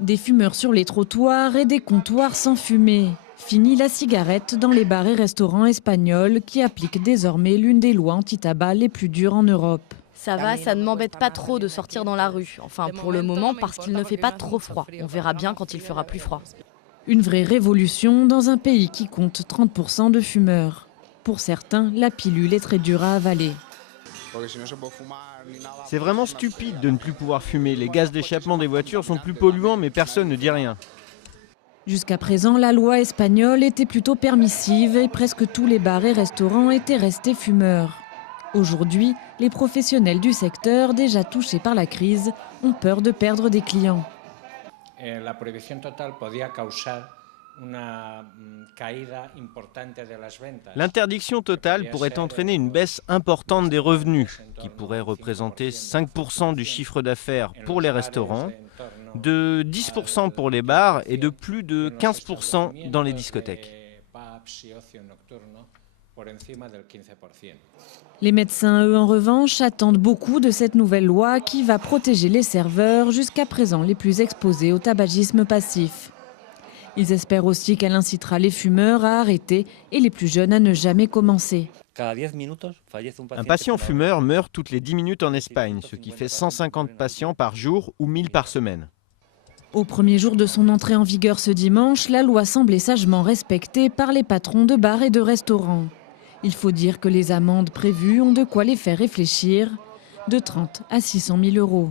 Des fumeurs sur les trottoirs et des comptoirs sans fumée. Fini la cigarette dans les bars et restaurants espagnols qui appliquent désormais l'une des lois anti-tabac les plus dures en Europe. Ça va, ça ne m'embête pas trop de sortir dans la rue. Enfin, pour le moment, parce qu'il ne fait pas trop froid. On verra bien quand il fera plus froid. Une vraie révolution dans un pays qui compte 30% de fumeurs. Pour certains, la pilule est très dure à avaler. C'est vraiment stupide de ne plus pouvoir fumer. Les gaz d'échappement des voitures sont plus polluants, mais personne ne dit rien. Jusqu'à présent, la loi espagnole était plutôt permissive et presque tous les bars et restaurants étaient restés fumeurs. Aujourd'hui, les professionnels du secteur, déjà touchés par la crise, ont peur de perdre des clients. La prohibición total podía causar una caída importante de las ventas. L'interdiction totale pourrait entraîner une baisse importante des revenus, qui pourrait représenter 5% du chiffre d'affaires pour les restaurants, de 10% pour les bars et de plus de 15% dans les discothèques. Les médecins, eux, en revanche, attendent beaucoup de cette nouvelle loi qui va protéger les serveurs, jusqu'à présent les plus exposés au tabagisme passif. Ils espèrent aussi qu'elle incitera les fumeurs à arrêter et les plus jeunes à ne jamais commencer. Un patient fumeur meurt toutes les 10 minutes en Espagne, ce qui fait 150 patients par jour ou 1000 par semaine. Au premier jour de son entrée en vigueur ce dimanche, la loi semblait sagement respectée par les patrons de bars et de restaurants. Il faut dire que les amendes prévues ont de quoi les faire réfléchir, de 30 à 600 000 €.